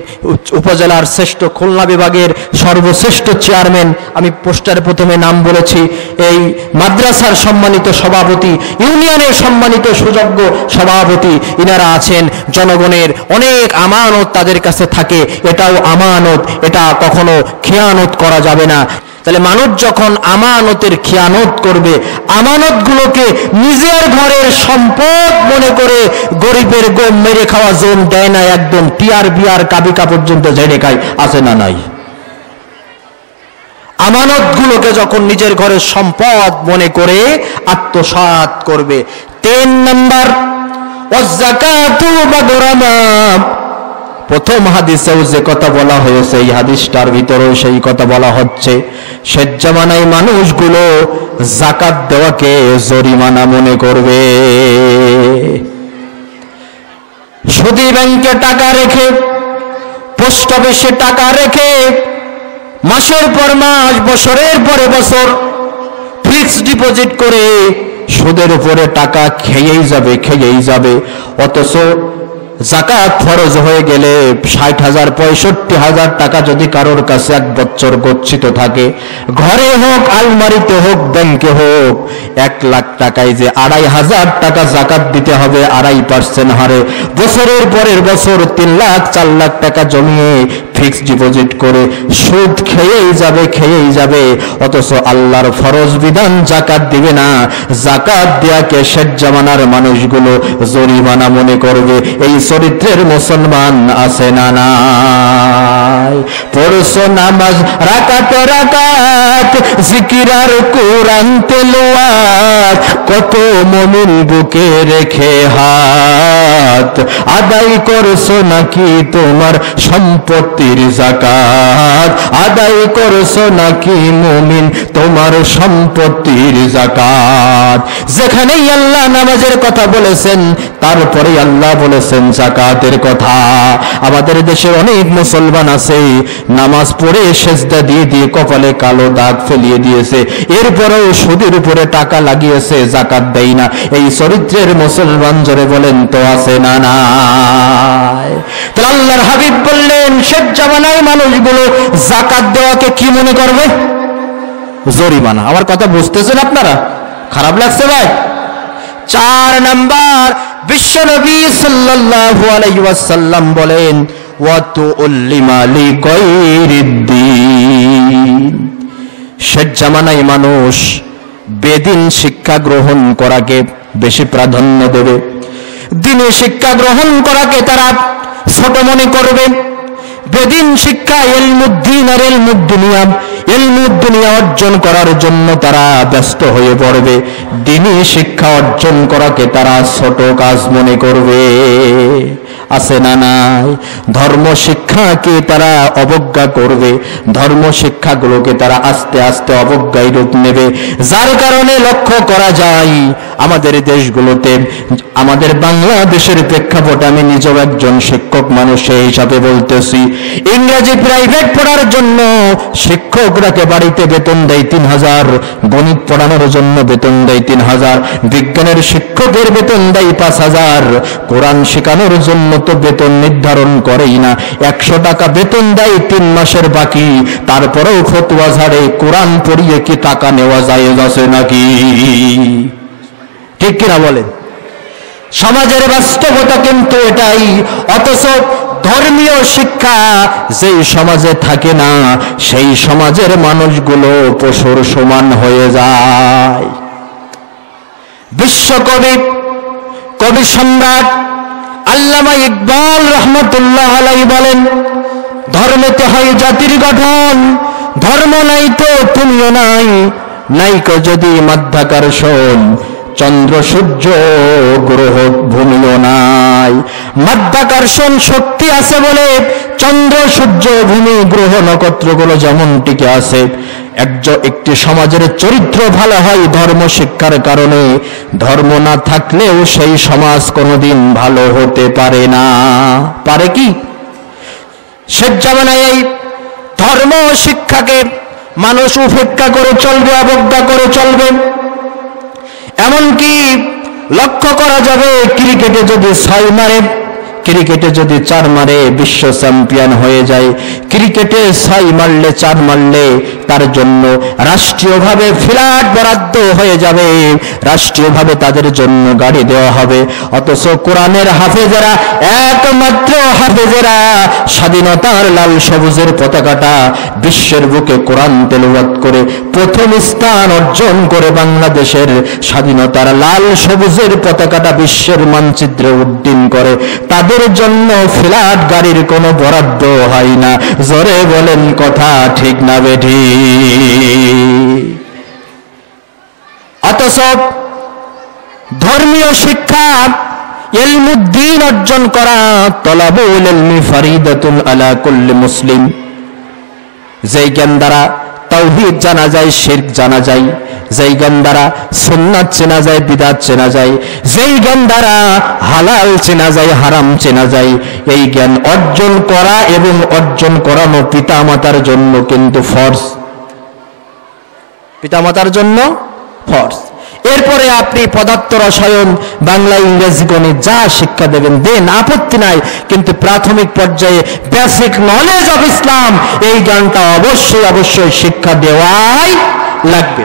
উপজেলার শ্রেষ্ঠ, খুলনা বিভাগের সর্বশ্রেষ্ঠ চেয়ারম্যান, আমি পোস্টারে প্রথমে নাম বলেছি, এই মাদ্রাসার সম্মানিত সভাপতি, ইউনিয়নের সম্মানিত সুযোগ্য সভাপতি, ইনারা আছেন। জনগণের অনেক আমানত তাদের কাছে থাকে, এটাও আমানত, এটা কখনো খেয়ানত করা যাবে না। তাহলে মানুষ যখন আমানতের খেয়ানত করবে, আমানতগুলোকে নিজের ঘরের সম্পদ মনে করে গরিবের গম মেরে খাওয়া জোন দেয় না, একদম টিয়ার বিয়ার কাবিকা পর্যন্ত ঝেড়ে খায়, আছে না নাই? আমানতগুলোকে যখন নিজের ঘরের সম্পদ মনে করে আত্মসাৎ করবে। 3 নম্বর, ওয়াযাকাতু মাগরামা। প্রথম হাদিসেও যে কথা বলা হয়েছে, এই হাদিসটার ভিতরেও সেই কথা বলা হচ্ছে। শেষ জামানায় মানুষগুলো যাকাত দেওয়াকে জরিমানা মনে করবে। সুদী ব্যাংকে টাকা রেখে, পোস্ট অফিসে টাকা রেখে মাসের পর মাস, বছরের পরে বছর ফিক্সড ডিপোজিট করে সুদের উপরে টাকা খেয়েই যাবে। অথচ যাকাত ফরজ হয়ে গেলে 60,000 65,000 টাকা যদি কারোর কাছে 1 বছর গচ্ছিত থাকে, ঘরে হোক, আলমারিতে হোক, ব্যাংকে হোক, 1 লাখ টাকায় যে 2,500 টাকা যাকাত দিতে হবে 2.5% হারে, বছরের পরের বছর 3 লাখ 4 লাখ টাকা জমিয়ে ফিক্সড ডিপোজিট করে সুদ খেয়েই যাবে। অথচ আল্লাহর ফরজ বিধান যাকাত দিবে না। যাকাত দেয়াকে শেষ জামানার মানুষগুলো জরিমানা মনে করবে। এই চরিত্রের মুসলমান আছে না নাই? পড়ছো নামাজ রাকাত রাকাত, জিকির আর কোরআন তেলাওয়াত, কত মুমিন বুকে রেখে হাত, আদায় করছো নাকি তোমার সম্পত্তির যাকাত, আদায় করছো নাকি মুমিন তোমার সম্পত্তির যাকাত। যেখানেই আল্লাহ নামাজের কথা বলেছেন, তারপরে আল্লাহ বলেছেন যাকাতের কথা। আমাদের দেশে অনেক মুসলমান আছে, নামাজ পড়ে সেজদা দিয়ে কপালে কালো দাগ ফেলিয়ে দিয়েছে, এরপরেও সুদের উপরে টাকা লাগিয়েছে, যাকাত দেয় না। এই চরিত্রের মুসলমান জোরে বলেন তো আছে না নাই? তাহলে আল্লাহর হাবিব বললেন, শেষ জামানায় মানুষগুলো যাকাত দেওয়াকে কি মনে করবে? জরিমানা। আমার কথা বুঝতেছেন আপনারা? খারাপ লাগছে ভাই? 4 নাম্বার, বিশ্বনবী সাল্লাল্লাহু আলাইহি ওয়াসাল্লাম বলেন, ওয়া তুউল্লিমা লিগাইরিদ্দিন। শেষ জামানায় মানুষ বেদিন শিক্ষা গ্রহণ করাকে বেশি প্রাধান্য দেবে, দ্বীনি শিক্ষা গ্রহণ করাকে তারা ছোট মনে করবে। বেদিন শিক্ষা ইলমুদ্দিন আর ইলমুদ্দুনিয়া, ইলমুদ্দুনিয়া অর্জন করার জন্য তারা ব্যস্ত হয়ে পড়বে, দ্বীনি শিক্ষা অর্জন করাকে তারা ছোট কাজ মনে করবে। আছে না নাই? ধর্ম শিক্ষাকে তারা অবজ্ঞা করবে, ধর্ম শিক্ষাগুলোকে তারা আস্তে আস্তে অবজ্ঞায় রূপ নেবে। যার কারণে লক্ষ্য করা যায় আমাদের দেশগুলোতে, আমাদের বাংলাদেশের প্রেক্ষাপটে আমি নিজেও একজন শিক্ষক মানুষ সেই হিসাবে বলতেছি, ইংরেজি প্রাইভেট পড়ার জন্য শিক্ষকরাকে বাড়িতে বেতন দেয় 3,000, গণিত পড়ানোর জন্য বেতন দেয় 3,000, বিজ্ঞানের শিক্ষকের বেতন দেয় 5,000, কোরআন শেখানোর জন্য তো বেতন নির্ধারণ করেই না, 100 টাকা বেতন দেয় 3 মাসের বাকি, তারপরেও ফতোয়া ঝাড়ে কোরআন পড়িয়ে কি টাকা নেওয়া যায় আছে নাকি? ঠিক কিনা বলেন? সমাজের বাস্তবতা কিন্তু এটাই। অথচ ধর্মীয় শিক্ষা যেই সমাজে থাকে না, সেই সমাজের মানুষগুলো পশুর সমান হয়ে যায়। বিশ্বকবি, কবি সম্রাট আল্লামা ইকবাল রহমতুল্লাহ আলাইহি বলেন, ধর্মেতে হয় জাতির গঠন, ধর্ম নাই তো তুমিও নাই, নাইকো যদি মাধ্যাকর্ষণ, চন্দ্র সূর্য গ্রহ ভূমিও নাই। মাধ্যাকর্ষণ শক্তি আছে বলে চন্দ্র সূর্য ভূমি গ্রহ নক্ষত্রগুলো যেমন টিকে আছে, একটি সমাজের চরিত্র ভালো হয় ধর্ম শিক্ষার কারণে। ধর্ম না থাকলেও সেই সমাজ কোনোদিন ভালো হতে পারে না। পারে কি? শেষ জামানায় এই ধর্ম শিক্ষাকে মানুষ উপেক্ষা করে চলবে, অবজ্ঞা করে চলবে। এমনকি লক্ষ্য করা যাবে, ক্রিকেটে যদি 6 মারে, ক্রিকেটে যদি 4 মারে বিশ্ব চ্যাম্পিয়ন হয়ে যায়। ক্রিকেটে 6 মারলে 4 মারলে তার জন্য রাষ্ট্রীয়ভাবে ফ্ল্যাট বরাদ্দ হয়ে যাবে, রাষ্ট্রীয়ভাবে তাদের জন্য গাড়ি দেওয়া হবে। অথচ কোরআনের হাফেজেরা, একমাত্র হাফেজেরা স্বাধীনতার লাল সবুজের পতাকাটা বিশ্বের বুকে কোরআন তেলাওয়াত করে প্রথম স্থান অর্জন করে বাংলাদেশের স্বাধীনতার লাল সবুজের পতাকাটা বিশ্বের মানচিত্রে উড্ডীন করে। তাদের জন্য ফ্ল্যাট গাড়ির কোনো বরাদ্দ হয় না। জোরে বলেন কথা ঠিক না বেঠিক? অথচ ধর্মীয় শিক্ষা, ইলমুদ্দিন অর্জন করা, তলাবুল ইলমি ফরিদাতুন আলা কুল্লি মুসলিম, যেই জ্ঞান দ্বারা তাওহীদ জানা যায়, শিরক জানা যায়, যেই জ্ঞান দ্বারা সুন্নাত চেনা যায়, বিদআত চেনা যায়, যেই জ্ঞান দ্বারা হালাল চেনা যায়, হারাম চেনা যায়, এই জ্ঞান অর্জন করা এবং অর্জন করানো পিতামাতার জন্য কিন্তু ফরজ। পিতামাতার জন্য ফরজ। এরপরে আপনি পদার্থ রসায়ন, বাংলা, ইংরেজি, গণিত যা শিক্ষা দেবেন দেন, আপত্তি নাই, কিন্তু প্রাথমিক পর্যায়ে বেসিক নলেজ অফ ইসলাম এই জ্ঞানটা অবশ্যই অবশ্যই শিক্ষা দেওয়াই লাগবে।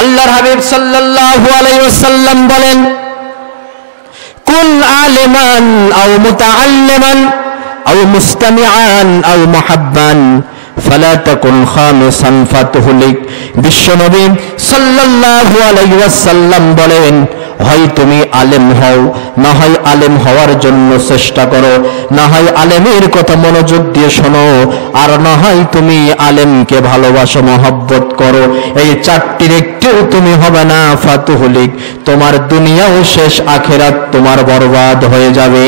আল্লাহর হাবিব সাল্লাল্লাহু আলাইহি ওয়াসাল্লাম বলেন, কুন আলিমান আও মুতাআল্লিমান আও মুস্তামিআন আও মুহাব্বান ফালা তাকুন খামিসান ফাতুহলিক। বিশ্বনবী সাল্লাল্লাহু আলাইহি ওয়াসাল্লাম বলেন, হয় তুমি আলেম হও, না হয় আলেম হওয়ার জন্য চেষ্টা করো, না হয় আলেমের কথা মনোযোগ দিয়ে শোনো, আর না হয় তুমি আলেমকে ভালোবাসো, মহব্বত করো। এই 4টির একটিও তুমি হবে না, ফাতুহলিক, তোমার দুনিয়াও শেষ, আখিরাত তোমার বরবাদ হয়ে যাবে।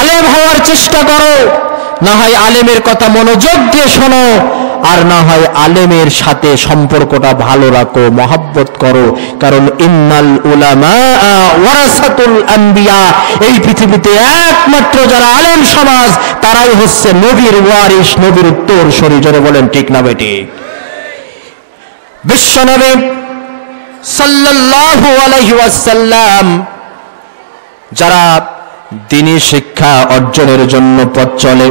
আলেম হওয়ার চেষ্টা করো, না হয় আলেমের কথা মনোযোগ দিয়ে শোনো, আর না হয় আলেমের সাথে সম্পর্কটা ভালো রাখো, মহব্বত করো। কারণ ইন্নাল উলামা ওয়ারাসাতুল আম্বিয়া, এই পৃথিবীতে একমাত্র যারা আলেম সমাজ তারাই হচ্ছে নবীর ওয়ারিস, নবীর উত্তরসূরি। জোরে বলেন ঠিক না বেঠিক? বিশ্বনবী সাল্লাল্লাহু আলাইহি ওয়াসাল্লাম যারা দ্বীনি শিক্ষা অর্জনের জন্য পথ চলে,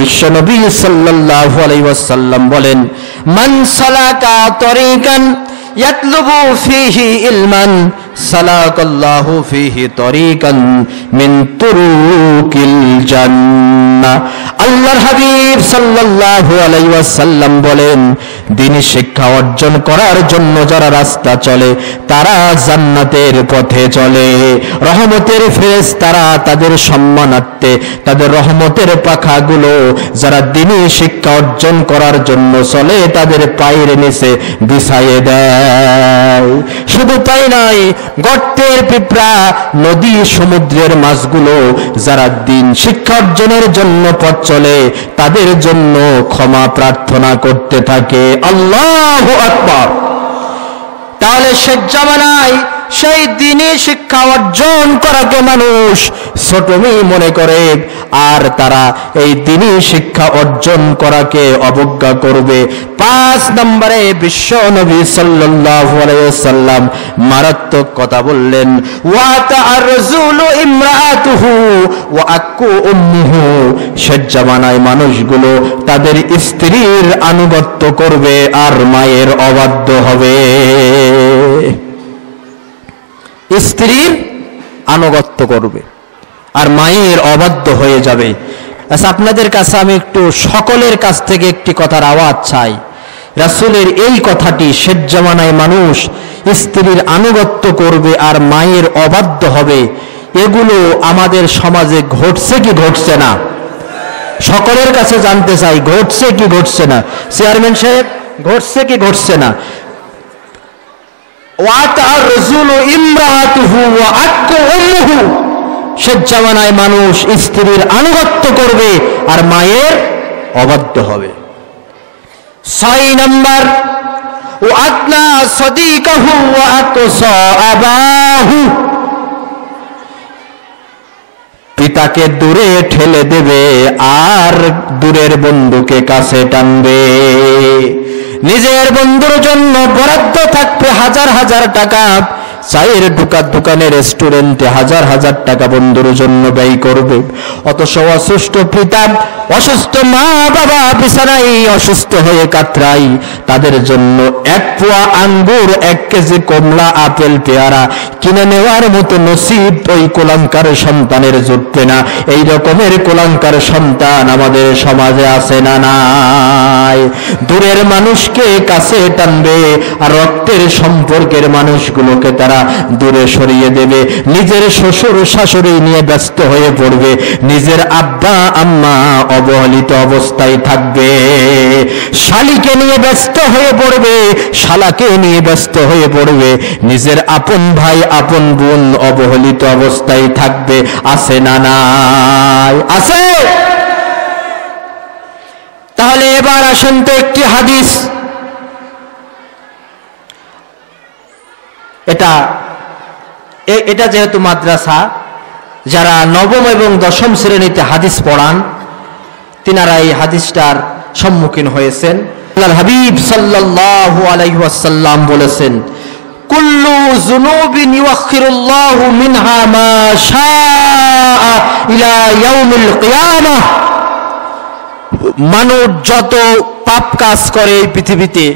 বিশ্বনবী সাল্লাল্লাহু আলাইহি ওয়াসাল্লাম বলেন, মান সালাকা তরিকান ইয়াতলুবু ফীহি ইলমান সালাকাল্লাহু ফীহি তরিকান মিন তুরুকিল জান্নাহ। আল্লাহর হাবিব সাল্লাল্লাহু আলাইহি ওয়াসাল্লাম বলেন, দ্বীনি শিক্ষা অর্জন করার জন্য যারা রাস্তা চলে তারা জান্নাতের পথে চলে। রহমতের ফেরেশতারা তাদের সম্মানার্থে তাদের রহমতের পাখাগুলো যারা দ্বীনি শিক্ষা অর্জন করার জন্য চলে তাদের পায়ের নিচে বিছাইয়ে দেয়। শুধু তাই নয়, গর্তের পিঁপড়া, নদী, সমুদ্রের মাছগুলো যারা দ্বীন শিক্ষা অর্জনের জন্য পথ চলে তাদের জন্য ক্ষমা প্রার্থনা করতে থাকে। আল্লাহু আকবার। তাহলে শেষ জামানায় সেই দ্বীনি শিক্ষা অর্জন করাকে মানুষ ছোটমি মনে করে, আর তারা এই দ্বীনি শিক্ষা অর্জন করাকে অবজ্ঞা করবে। 5 নম্বরে বিশ্ব নবী সাল্লাল্লাহু আলাইহি ওয়াসাল্লাম মারাত্মক কথা বললেন, ওয়া তা'রজুলু ইমরাতুহু ওয়া আকু উম্মুহু। শেষ জামানায় মানুষগুলো তাদের স্ত্রীর আনুগত্য করবে আর মায়ের অবাধ্য হবে। স্ত্রীর আনুগত্য করবে আর মায়ের অবাধ্য হয়ে যাবে। আচ্ছা, আপনাদের কাছে আমি একটু সকলের কাছ থেকে একটি কথার আওয়াজ চাই। রাসূলের এই কথাটি, শেষ জামানায় মানুষ স্ত্রীর আনুগত্য করবে আর মায়ের অবাধ্য হবে, এগুলো আমাদের সমাজে ঘটছে কি ঘটছে না? সকলের কাছে জানতে চাই, ঘটছে কি ঘটছে না? চেয়ারম্যান সাহেব, ঘটছে কি ঘটছে না? শেষ জামানায় মানুষ স্ত্রীর আনুগত্য করবে আর মায়ের অবাধ্য হবে। 6 নম্বর ওয়াদনা সাদিকাহু ওয়া আকসা আবাহু, পিতাকে দূরে ঠেলে দেবে আর দূরের বন্ধুকে কাছে টানবে। নিজের বন্ধুর জন্য বরাদ্দ থাকবে হাজার হাজার টাকা, চায়ের দোকানে রেস্টুরেন্টে হাজার হাজার টাকা বন্ধুর জন্য ব্যয় করবে। অথচ অসুস্থ পিতা, অসুস্থ মা বাবা বিছানায় অসুস্থ হয়ে কাতরাই, তাদের জন্য 1 পোয়া আঙ্গুর, 1 কেজি কমলা, আপেল, পেয়ারা কিনে নেওয়ার মতো নসিব ওই কোলাঙ্কার সন্তানের জুটবে না। এই রকমের কোলাঙ্কার সন্তান আমাদের সমাজে আছে না নাই? দূরের মানুষকে কাছে টানবে আর রক্তের সম্পর্কের মানুষগুলোকে তারা দূরে সরিয়ে দেবে। নিজের শ্বশুর শাশুড়ি নিয়ে ব্যস্ত হয়ে পড়বে, নিজের আব্বা আম্মা অবহেলিত অবস্থায় থাকবে। শালিকে নিয়ে ব্যস্ত হয়ে পড়বে, শালাকে নিয়ে ব্যস্ত হয়ে পড়বে, নিজের আপন ভাই আপন বোন অবহেলিত অবস্থায় থাকবে। আছে না নাই? আছে। তাহলে এবার আসেন তো একটি হাদিস, এটা যেহেতু মাদ্রাসা, যারা নবম এবং দশম শ্রেণীতে হাদিস পড়ান তিনারা এই হাদিসটার সম্মুখীন হয়েছেন। আল্লাহর হাবিব সাল্লাল্লাহু আলাইহি ওয়াসাল্লাম বলেছেন, কুল্লু যুনুবিন ইউআখিরুল্লাহু মিনহা মা শাআ ইলা ইয়াউমিল কিয়ামাহ। মানুষ যত পাপ কাজ করে এই পৃথিবীতে,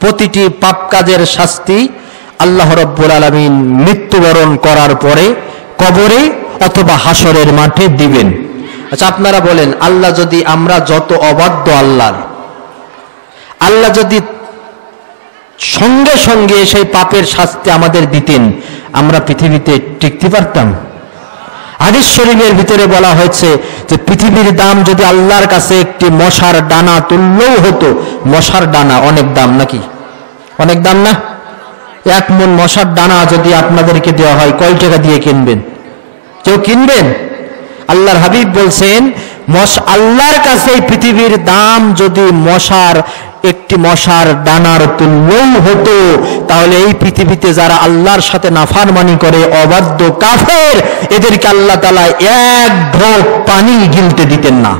প্রতিটি পাপ কাজের শাস্তি আল্লাহ রাব্বুল আলামিন মৃত্যুবরণ করার পরে কবরে অথবা হাসরের মাঠে দিবেন। আচ্ছা, আপনারা বলেন, আল্লাহ যদি, আমরা যত অবাধ্য আল্লাহ যদি সঙ্গে সঙ্গে সেই পাপের শাস্তি আমাদের দিতেন, আমরা পৃথিবীতে টিকতে পারতাম? হাদিস শরীফের ভিতরে বলা হয়েছে যে পৃথিবীর দাম যদি আল্লাহর কাছে একটি মশার ডানা তুললেও হতো। মশার ডানা অনেক দাম নাকি? অনেক দাম না? 1 মণ মশার ডানা যদি আপনাদেরকে দেওয়া হয়, কয় টাকা দিয়ে কিনবেন? কেউ কিনবেন? আল্লাহর হাবিব বলছেন, আল্লাহর কাছে পৃথিবীর দাম যদি একটি মশার ডানার তুল্যও হতো, তাহলে এই পৃথিবীতে যারা আল্লাহর সাথে নাফরমানি করে, অবাধ্য কাফের, এদেরকে আল্লাহ তাআলা 1 ঢোক পানি গিলতে দিতেন না।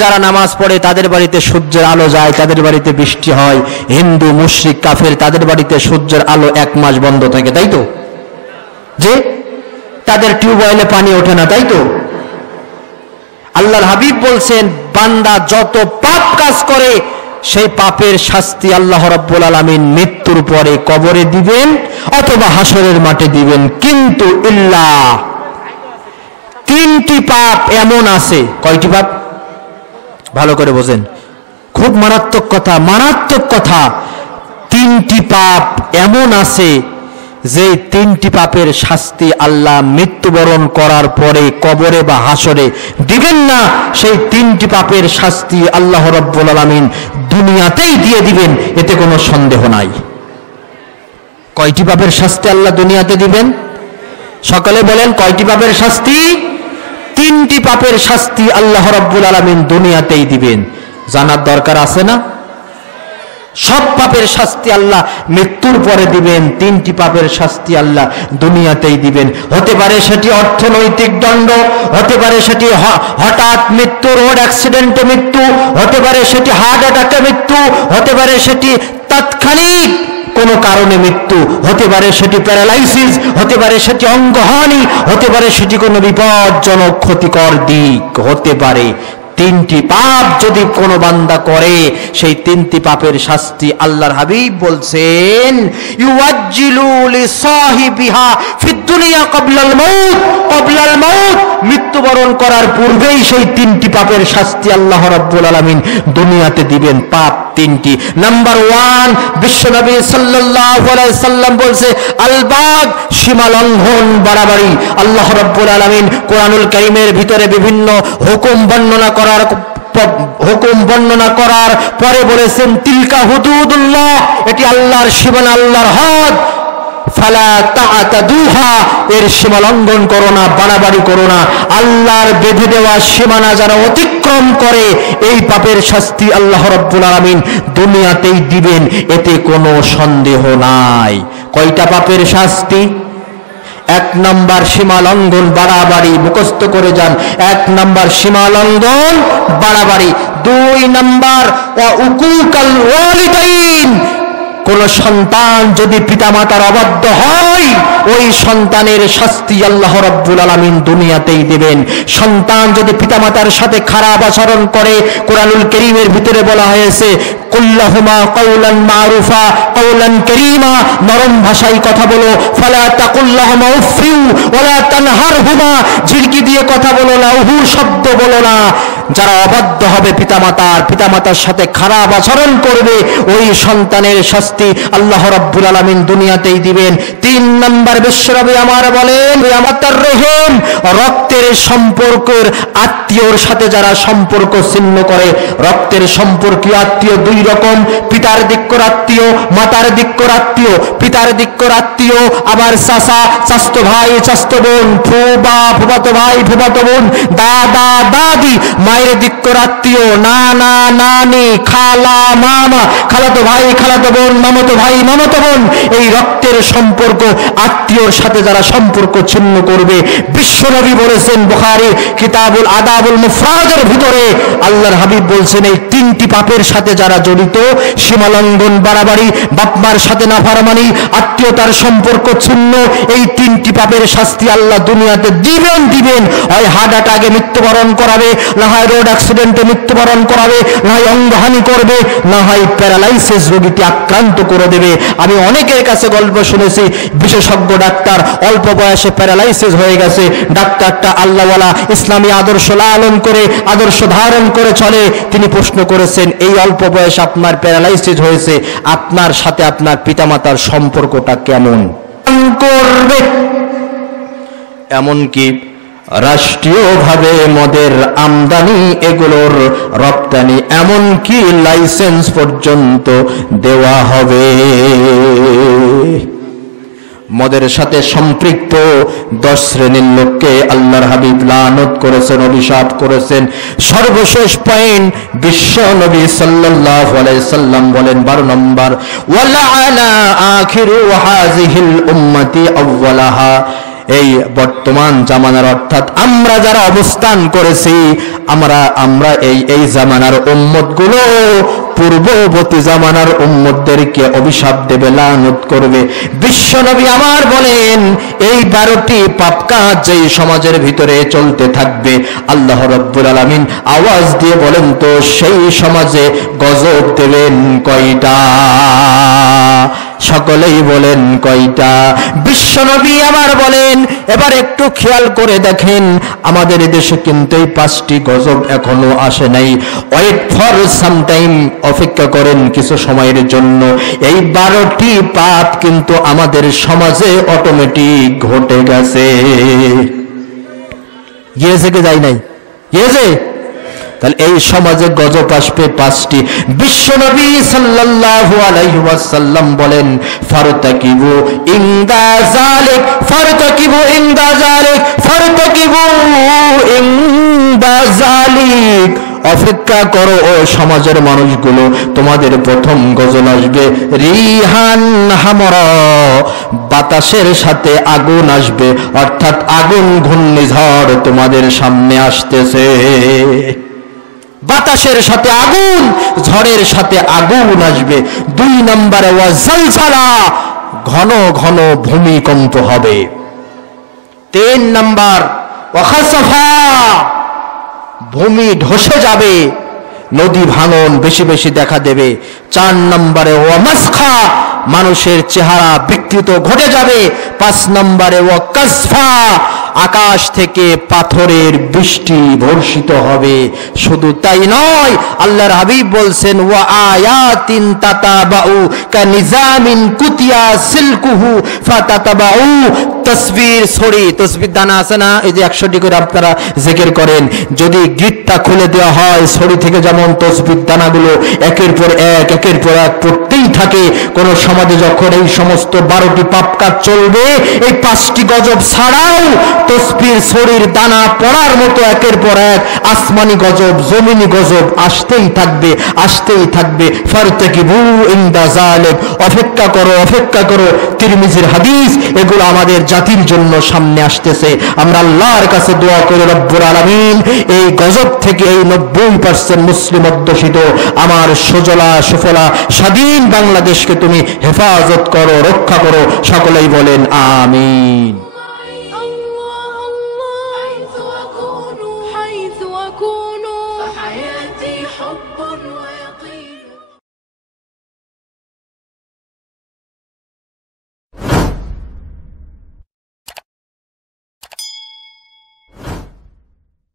যারা নামাজ পড়ে তাদের বাড়িতে সূর্যের আলো যায়, তাদের বাড়িতে বৃষ্টি হয়। হিন্দু, মুশরিক, কাফের, তাদের বাড়িতে সূর্যের আলো 1 মাস বন্ধ থাকে, তাই তো? যে তাদের টিউবওয়েলে পানি ওঠে না, তাই তো? আল্লাহর হাবিব বলছেন, বান্দা যত পাপ কাজ করে সেই পাপের শাস্তি আল্লাহ রাব্বুল আলামিন মৃত্যুর পরে কবরে দিবেন অথবা হাসরের মাঠে দিবেন। কিন্তু ইল্লা 3টি পাপ এমন আছে। কয়টি পাপ? ভালো করে বোঝেন, খুব মারাত্মক কথা, মারাত্মক কথা। 3টি পাপ এমন আছে যে 3টি পাপের শাস্তি আল্লাহ মৃত্যুবরণ করার পরে কবরে বা হাসরে দিবেন না। সেই 3টি পাপের শাস্তি আল্লাহ রাব্বুল আলামিন দুনিয়াতেই দিয়ে দিবেন, এতে কোনো সন্দেহ নাই। কয়টি পাপের শাস্তি আল্লাহ দুনিয়াতে দিবেন? সকলে বলেন, কয়টি পাপের শাস্তি? 3টি পাপের শাস্তি আল্লাহ রাব্বুল আলামিন দুনিয়াতেই দিবেন। জানার দরকার আছে না? সব পাপের শাস্তি আল্লাহ মৃত্যুর পরে দিবেন, 3টি পাপের শাস্তি আল্লাহ দুনিয়াতেই দিবেন। হতে পারে সেটি অর্থনৈতিক দণ্ড, হতে পারে সেটি হঠাৎ মৃত্যু, রোড অ্যাক্সিডেন্টে মৃত্যু, হতে পারে সেটি হার্ট অ্যাটাকে মৃত্যু, হতে পারে সেটি তাৎক্ষণিক কোনো কারণে মৃত্যু, হতে পারে সেটি প্যারালাইসিস, হতে পারে সেটি অঙ্গহানি, হতে পারে সেটি কোনো বিপজ্জনক ক্ষতিকর দিক হতে পারে। 3টি পাপ যদি কোনো বান্দা করে, সেই 3টি পাপের শাস্তি আল্লাহর হাবিব বলছেন, ইউআজ্জিলু লিসাহিবিহা ফিদ দুনিয়া ক্বাবলাল মাউত, মৃত্যুবরণ করার পূর্বেই সেই 3টি পাপের শাস্তি আল্লাহ রাব্বুল আলামিন দুনিয়াতে দিবেন। পাপ 3টি। নাম্বার 1, বিশ্বনবী সাল্লাল্লাহু আলাইহি সাল্লাম বলছে, আলবাগ, সীমা লঙ্ঘন, বাড়াবাড়ি। আল্লাহ রাব্বুল আলামিন কোরআনুল কারীমের ভিতরে বিভিন্ন হুকুম বর্ণনা করার পরে বলেছেন, তিলকা হুদুদুল্লাহ, এটি আল্লাহর সীমানা, আল্লাহর হদ। ফালা তা'তাদুহা, এর সীমা লঙ্ঘন করো না, বাড়াবাড়ি করো না। আল্লাহর বেঁধে দেওয়া সীমানা যারা অতিক্রম করে এই পাপের শাস্তি আল্লাহ রাব্বুল আলামিন দুনিয়াতেই দিবেন, এতে কোনো সন্দেহ নাই। কয়টা পাপের শাস্তি? 1 নাম্বার সীমা লঙ্ঘন, বাড়াবাড়ি, মুখস্থ করে যান। 1 নাম্বার সীমা লঙ্ঘন, বাড়াবাড়ি। 2 নাম্বার ওয়া উকুকাল ওয়ালিদাইন, কোন সন্তান যদি পিতামাতার অবাধ্য হয় ওই সন্তানের শাস্তি আল্লাহ রাব্বুল আলামিন দুনিয়াতেই দেবেন। সন্তান যদি পিতামাতার সাথে খারাপ আচরণ করে, কোরআনুল কারীমের ভিতরে বলা হয়েছে কুল্লাহুমা কাওলান মারুফা কাওলান কারীমা, নরম ভাষায় কথা বলো। ফালা তাকুল্লাহুমা উফিউ ওয়ালা তানহারহুমা, ঝিড়কি দিয়ে কথা বলো না, উহু শব্দ বলো না। যারা অবাধ্য হবে পিতামাতার সাথে খারাপ আচরণ করবে ওই সন্তানের শাস্তি আল্লাহ রাব্বুল আলামিন দুনিয়াতেই দিবেন। 3 নাম্বার বিশ্বনবী আমার বলেন আমাতার রহিম, রক্তের সম্পর্কের আত্মীয়র সাথে যারা সম্পর্ক ছিন্ন করে। রক্তের সম্পর্কীয় আত্মীয় 2 রকম, পিতার দিক্কর আত্মীয়, মাতার দিক্কর আত্মীয়। পিতার দিক্কর আত্মীয় আবার চাচা, চাচতো ভাই, চাচতো বোন, ফুবা, ফুফাতো ভাই, ফুফাতো বোন, দাদা, দাদি। মায়ের দিক্কর আত্মীয় নানা, নানি, খালা, মামা, খালাতো ভাই, খালাতো বোন, মামাতো ভাই, মামাতো বোন। এই রক্তের সম্পর্ক আত্মীয়র সাথে যারা সম্পর্ক ছিন্ন করবে, বিশ্বনবী বলেছেন বুখারী কিতাবুল আদাবুল মুফরাদের ভিতরে আল্লাহর হাবিব বলছেন এই 3টি পাপের সাথে যারা জড়িত, সীমালঙ্ঘন, বাড়াবাড়ি, বাপমার সাথে নাফরমানি, আত্মীয়তার সম্পর্ক ছিন্ন, এই 3টি পাপের শাস্তি আল্লাহ দুনিয়াতে দিবেন। হয় হার্ট অ্যাটাকে মৃত্যুবরণ করাবে, না হয় রোড অ্যাক্সিডেন্টে মৃত্যুবরণ করাবে, না হয় অঙ্গহানি করবে, না হয় প্যারালাইসিস রোগীকে আক্রান্ত করে দেবে। আমি অনেকের কাছে গল্প শুনেছি, বিশেষজ্ঞ ডাক্তার অল্প বয়সে প্যারালাইসিস হয়ে গেছে। ডাক্তারটা আল্লাহওয়ালা, ইসলামী আদর্শ লালন করে, আদর্শ ধারণ করে চলে। তিনি প্রশ্ন করেছেন এই অল্প বয়সে আপনার প্যারালাইসিস হয়েছে, আপনার সাথে আপনার পিতামাতার সম্পর্কটা কেমন করবে? এমনকি রাষ্ট্রীয়ভাবে মদের আমদানি, এগুলোর রপ্তানি, এমনকি লাইসেন্স পর্যন্ত দেওয়া হবে। মদের সাথে সম্পৃক্ত 10 শ্রেণীর লোককে আল্লাহর হাবিব লানত করেছেন, অভিশাপ করেছেন। সর্বশেষ পয়েন্ট, বিশ্ব নবী সাল্লাল্লাহু আলাইহি সাল্লাম বলেন 12 নম্বর, ওয়ালাআনা আখিরু হাযিহিল উম্মতি আউওয়ালাহা, এই বর্তমান জামানার অর্থাৎ আমরা যারা অবস্থান করেছি, আমরা এই জামানার উম্মতগুলো পূর্ববর্তী জামানার উম্মতদেরকে অভিশাপ দেবে, লানত করবে। বিশ্বনবী আমার বলেন এই 12টি পাপ কাজ যেই সমাজের ভিতরে চলতে থাকবে, আল্লাহ রাব্বুল আলামিন আওয়াজ দিয়ে বলেন তো সেই সমাজে গজব দেবেন কয়টা? সকলেই বলেন কয়টা? বিশ্বনবী আবার বলেন, এবার একটু খেয়াল করে দেখেন আমাদের দেশে কিন্তু এই 5টি গজব এখনো আসে নাই। ওয়েট ফর সাম টাইম, অপেক্ষা করেন কিছু সময়ের জন্য। এই 12টি পাপ কিন্তু আমাদের সমাজে অটোমেটিক ঘটে গেছে। গিয়েছে কি যায় নাই? গিয়েছে। তাহলে এই সমাজে গজব আসবে 5টি। বিশ্বনবী সাল্লাল্লাহু আলাইহি ওয়াসাল্লাম বলেন ফারতাকিবু ইনদা যালিক, ফারতাকিবু ইনদা যালিক, ফারতাকিবু ইনদা যালিক, অপেক্ষা করো ও সমাজের মানুষগুলো, তোমাদের প্রথম গজব আসবে রিহান হামরা, বাতাসের সাথে আগুন আসবে, অর্থাৎ আগুন, ঘূর্ণিঝড় তোমাদের সামনে আসতেছে। বাতাসের সাথে আগুন, ঝড়ের সাথে আগুন আসবে। 2 নম্বরে ওয়া জালজালা, ঘন ঘন ভূমিকম্প হবে। 3 নম্বর ওয়া খাসাফা, ভূমি ধসে যাবে, নদী ভাঙন বেশি বেশি দেখা দেবে। 4 নম্বরে ওয়া মাসখা, মানুষের চেহারা বিকৃত ঘটে যাবে। 5 নম্বরে ওয়া কাসফা, আকাশ থেকে পাথরের বৃষ্টি বর্ষিত হবে। শুধু তাই নয়, আল্লাহর হাবিব বলছেন ওয়া আয়াতিন তাতাবাউ কানিজামিন কুতিয়া সিলকুহু ফাতাতাবাউ তসবির ছড়ি, তসবির দানা আছে না, এই যে 100টি করে আপনারা জিকির করেন, যদি গিটটা খুলে দেওয়া হয় ছড়ি থেকে যেমন তসবির দানাগুলো একের পর এক পড়তেই থাকে, কোন সমাজে যখন এই সমস্ত 12টি পাপ কাজ চলবে, এই 5টি গজব ছাড়াও তসবির ছড়ির দানা পড়ার মতো একের পর এক আসমানি গজব, জমিনি গজব আসতেই থাকবে। ফারতাকিবু ইনদা যালিক, অপেক্ষা করো। তিরমিজির হাদিস, এগুলো আমাদের জাতির জন্য সামনে আসতেছে। আমরা আল্লাহর কাছে দোয়া করি, রব্বুল আলামিন এই গজব থেকে, এই 90% মুসলিম অধ্যুষিত আমার সুজলা সুফলা স্বাধীন বাংলাদেশকে তুমি হেফাজত করো, রক্ষা করো। সকলেই বলেন আমিন।